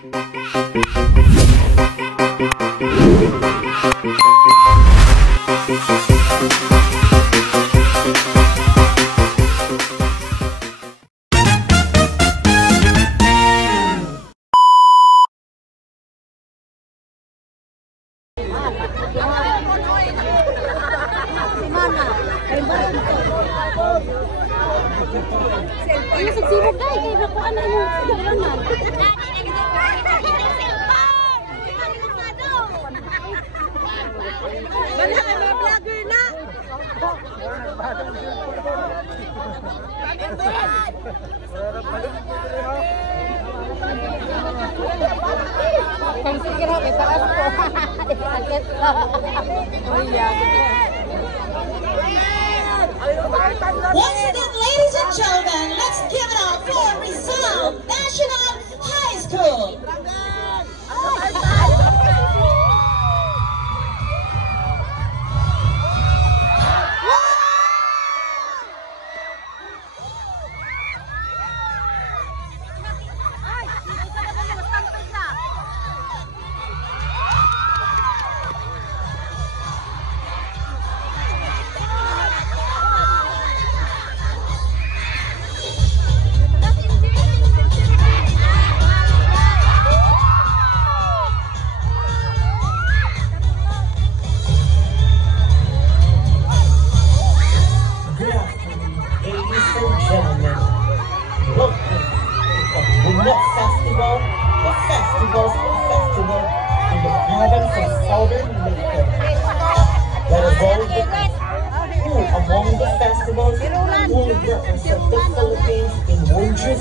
Ano sa sibog guys? Kaya nakuha na yung sibog. Wala ka na vlogger na! Kung sige rin, itaas po. Once again, ladies and gentlemen, let's give it up for Rizal National High School.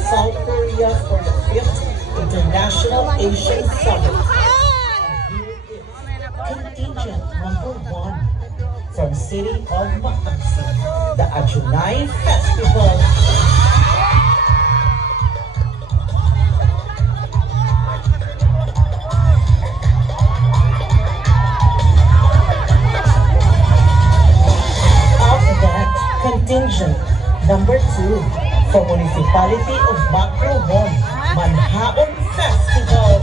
South Korea for the 5th International Asian Summit. Contingent number 1 from City of Makati, the Ajunay Festival. After that, contingent number 2 from Municipality of Macrohon, Manhaon Festival.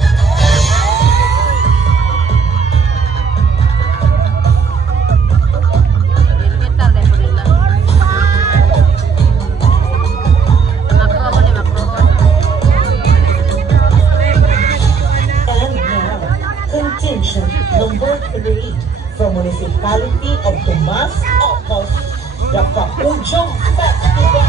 And now, contingent number 3 from Municipality of Tomas Ocos, the Kapujong Festival.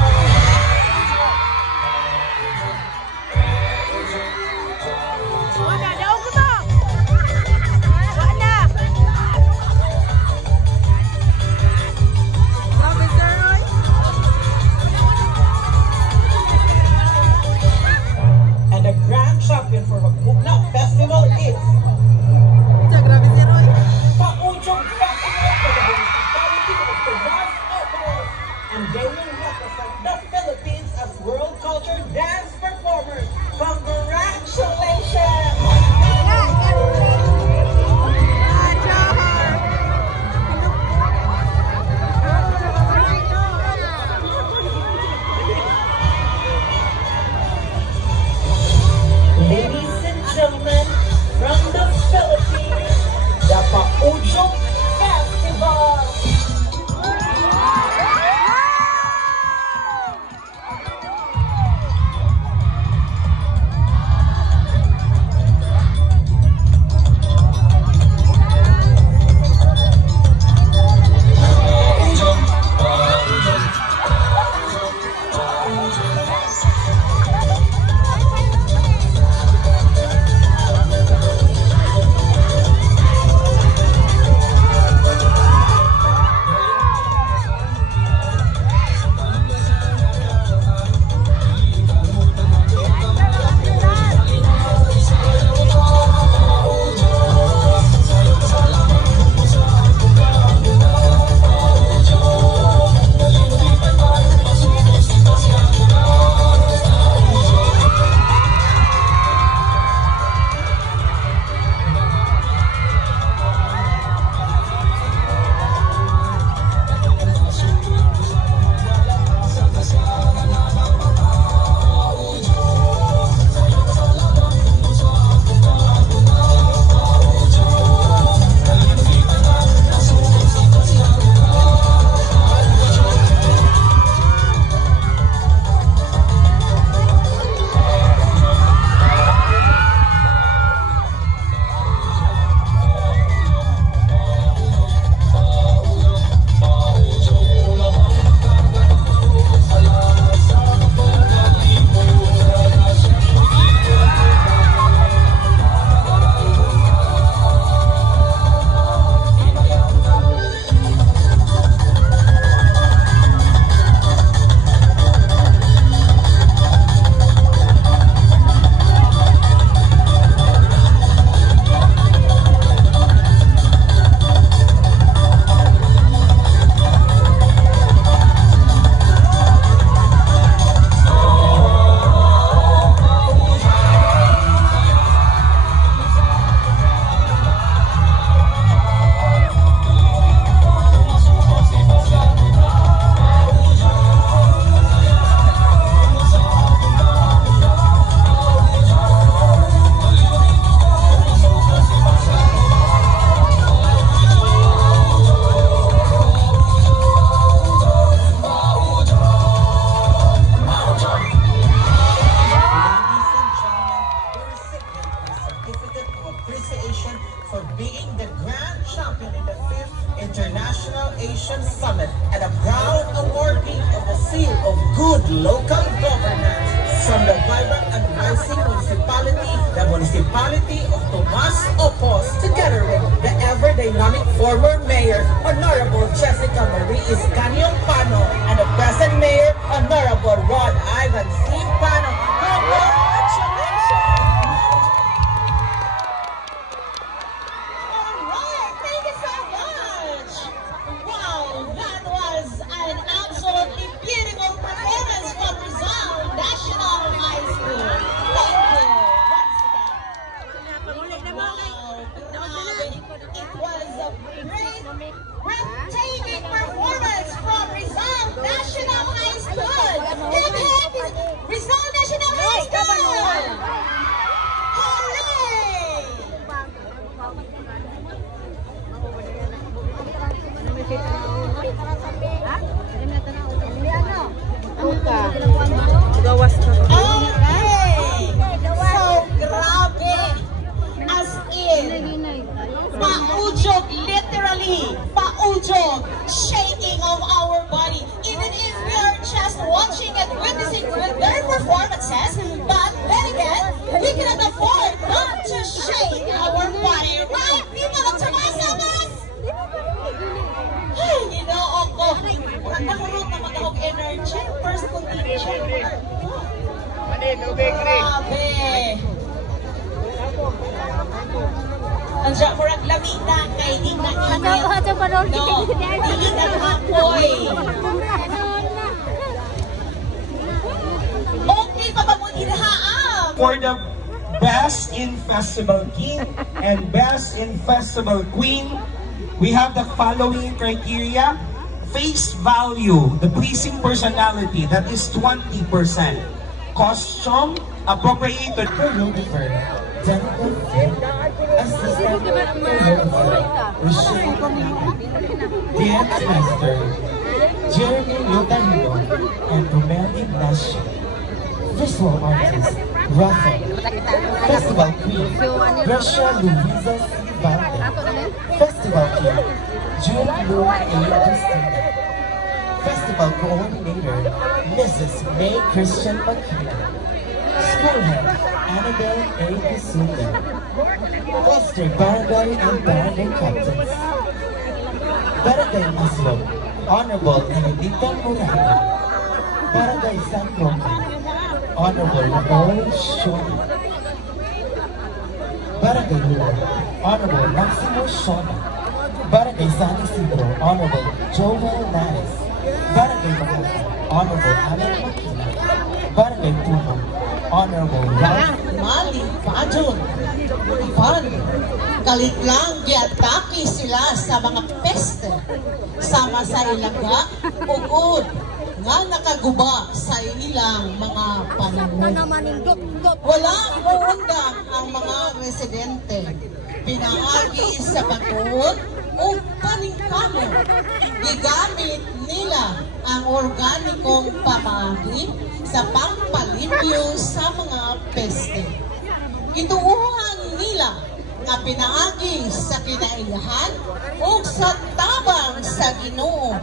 champion in the 5th International Asian Summit and a proud awardee of the Seal of Good Local Governance from the vibrant and rising municipality, the Municipality of Tomas Opos, together with the ever-dynamic former Mayor, Honorable Jessica Marie Iscanio Pano, and the present Mayor, Honorable Rod Ivan C. Pano. Congratulations! Alright, thank you so much. Wow, that was an absolutely beautiful performance from Rizal National High School. Thank you once again. Wow, grabe. It was a great, breathtaking performance from Rizal National High School. Hip hip, Rizal National High School. Hooray! Okay! So, grabe! As in, paujog, literally, paujog, shaking of our body. Even if we are just watching and witnessing their performances, but then again, we cannot afford not to shake our body. Right, people of Tomas? Ay, ginoo ko. Nakurot naman ako energy. First ko teacher. Grabe. Andiyan ko rin lamita kay di na init. No, di na kapoy. Okay pa ba mo ginahaam? For the Best in Festival King and Best in Festival Queen, we have the following criteria. Face value, the pleasing personality, that is 20%. Costume, appropriated. Choreographer, Jennifer Finn, Assistant Choreographer, Rochelle Dance Master, Jeremy Lotarido, and Romel Ignacio. Visual Artist, Rafa. Festival Queen, Gracia Luisa Vande. Festival King, June Lou A. Bustina. Festival Coordinator, Mrs. May Christian Makina. School Head, Annabelle A. Gisunda. Cluster Barangay and Barangay Captains. Barangay Muslim, Honorable Benedicta Morano. Barangay San Roque, Honorable Nicole Shoni. Barangay Lua, Honorable Maximo Shona. Barangay San Isidro, Honorable Joel Nares. Barangay Makata, Honorable Alan Makina. Barangay Tumo, Honorable Ralph Mali, Pajon, Ivan, kaliklang giatake sila sa mga peste, sama sa ilaga, ugod, nga nakaguba sa ilang mga panahon. Wala iuundang ang mga residente, pinaagi sa batuon o paningkamo. Gigamit nila ang organikong pamaagi sa pampalimpyo sa mga peste. Ituuhan nila nga pinaagi sa kinaiyahan o sa tabang sa Ginoo,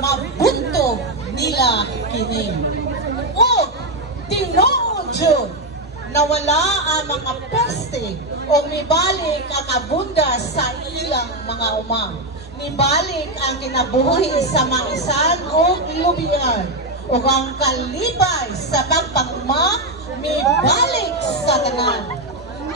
mabuntog nila kini. O tinuod jud na wala ang mga peste o mibalik ang abunda sa ilang mga umang. Mibalik ang kinabuhi sa maisan o lubian o ang kalibay sa pagpagma, mibalik sa tanan.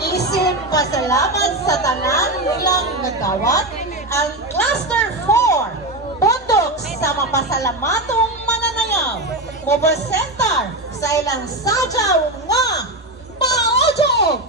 Isip pasalamat sa tanan nilang nagawat ang Cluster 4, bundok sa mapasalamatong mananayaw, mopresentar sa ilang sadyaw nga paojo.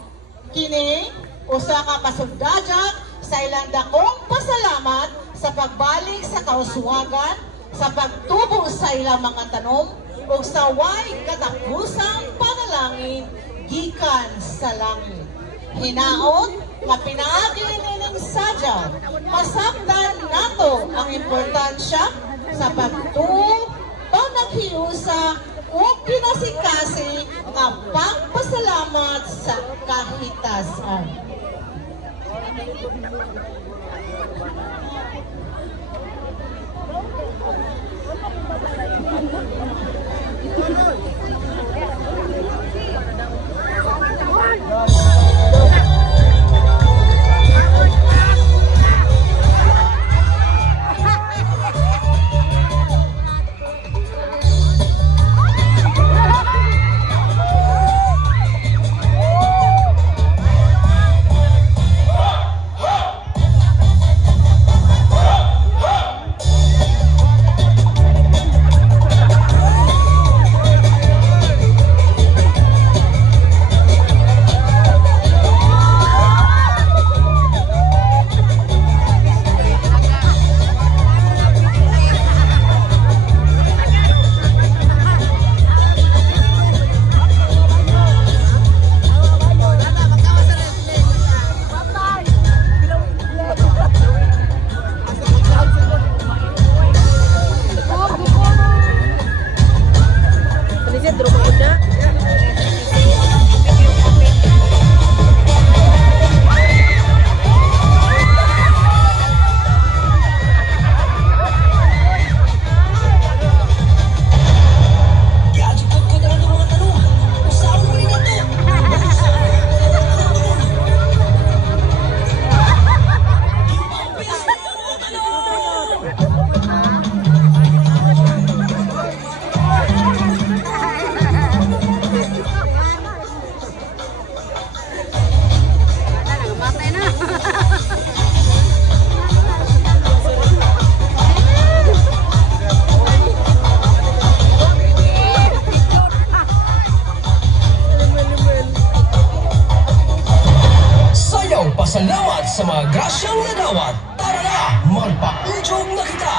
Kini, usa ka pasugdajak sa ilang dakong pasalamat sa pagbalik sa kauswagan, sa pagtubo sa ilang mga tanom, o sa way katakusang panalangin gikan sa langit. Hinaot, nga pinaagi nining sadyaw, masabtan nato ang importansya sa pagtuo, panaghiusa, o pinasikasi nga pagpasalamat sa kahitasan. Pasalamat sa mga grasyang nadawat. Tara na, magpa-udyog na kita!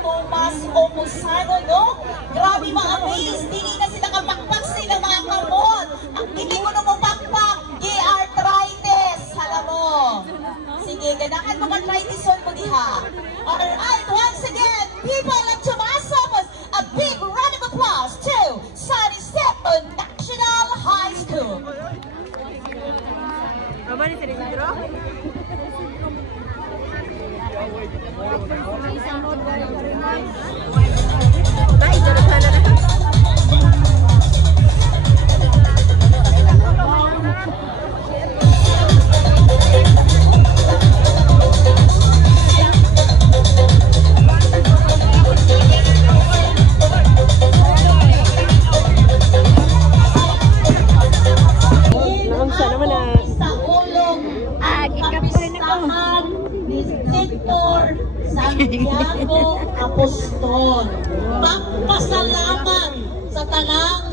Tomas Omusano, no? Grabe ma-amaze. Dili na sila kapakpak sila mga kamot. Ang dili ko na mapakpak, arthritis. Alam mo. Sige, ganahan mo arthritis on mo diha. Alright, once again, people of Tomas Omos, a big round of applause to Sunny Step National High School. Sa ulong kapistahan ni Victor Santiago Apostol. Magpasalamat sa talang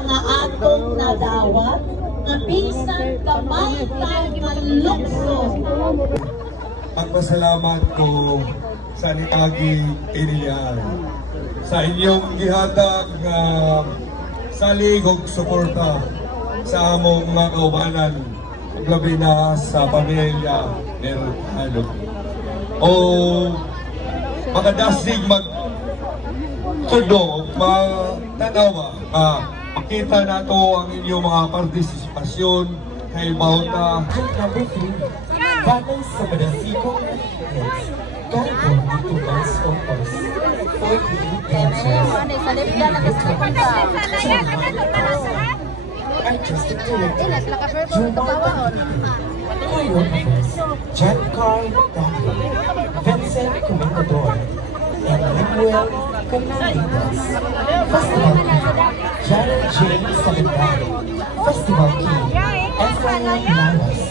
nga atong nadawat na bisan kamay tayo malukso. Magpasalamat ko sa niagi Irial sa inyong gihatag nga salig ug suporta sa among mga kaubanan, labi na sa pamilya Mercado. O makadasig magtudo, magtanawa, makita na to ang inyong mga partisipasyon kay Bauta. Number 3, batay sa madasikong Garbo ni Tomas Omos. 48 dancers. Artistic Director, Jumar Choreographers, Giancarl Dani, Vincent Comendador, and Manuel Canalitas. Festival King, Jared J. Salindari. Festival King, Efraim Lamas.